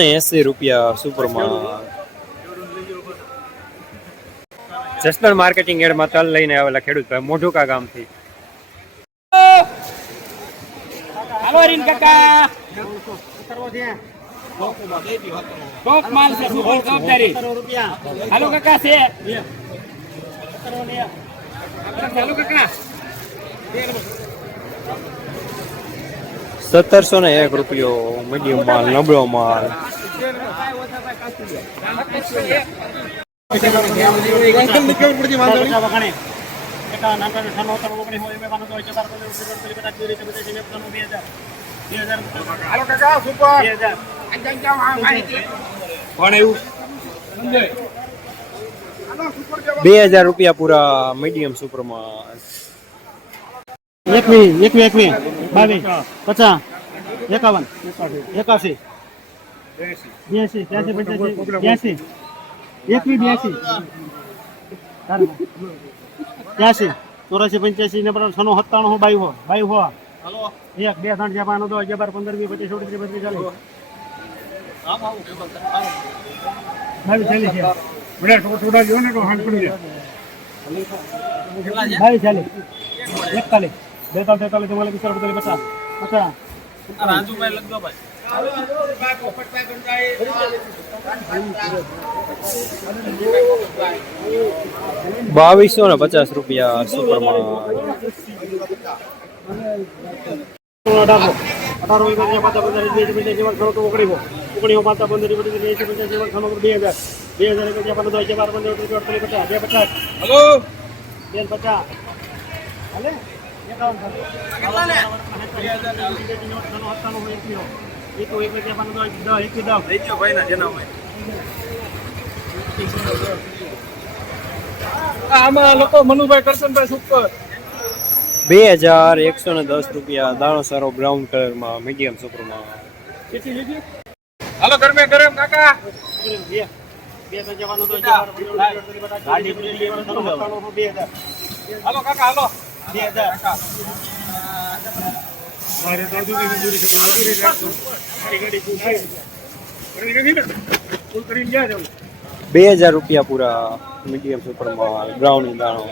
ને એસી રૂપિયા સુપરમાં. જસદણ માર્કેટિંગ એડમાં તલ લઈને આવેલા ખેડૂત ભાઈ મોઢુકા ગામથી. હાલો રીન કાકા. ટોપ માલ છે ફૂલ જવાબદારી હાલો કાકા છે. હાલો કાકા. સત્તરસો ને એક રૂપિયો મીડિયમ માલ નબળો માલ. બે હજાર. રૂપિયા પૂરા મીડિયમ સુપરમાં. એકવી એકવી એકવી. બાવીસ પચાસ એકાવન એકાસી બ્યાસી ત્યાસી પંચ્યાસી બ્યાસી. એકવી બ્યાસી. ત્યાસી ચોરાસી પંચ્યાસી ને બરાબર છનો સત્તાણું બાઈ હો બાઈ હો. એક બે ત્રણ ચાર પાંચ દો અગિયાર બાર પંદર વીસ પચીસ ચોત્રીસ બત્રીસ ચાલીસ. બાવીસ ચાલીસ છે. બાવીસ ચાલીસ. એકતાલીસ. બેતાલીસ તેતાલીસ ચુમ્માલીસ પિસ્તાલીસ પચાસ. પચાસ. બાવીસો ને પચાસ રૂપિયા સુપરમાં બે હજાર બે હજાર એક પંદર હજાર બાર પંદર પચાસ બે પચાસ હલો બે પચાસ હાલે. એક એક હજાર પંદર દસ એકવી દસ આમાં મનુભાઈ કરશનભાઈ સુપર બે હજાર એકસો ને દસ રૂપિયા દાણો સારો બ્રાઉન કલરમાં મીડિયમ સુપરમાં કેટલી લીધી? હાલો ગરમે ગરમ કાકા. હાલો કાકા હાલો. બે હજાર બે હજાર રૂપિયા પૂરા મીડિયમ સુપરમાં બ્રાઉન દાણો.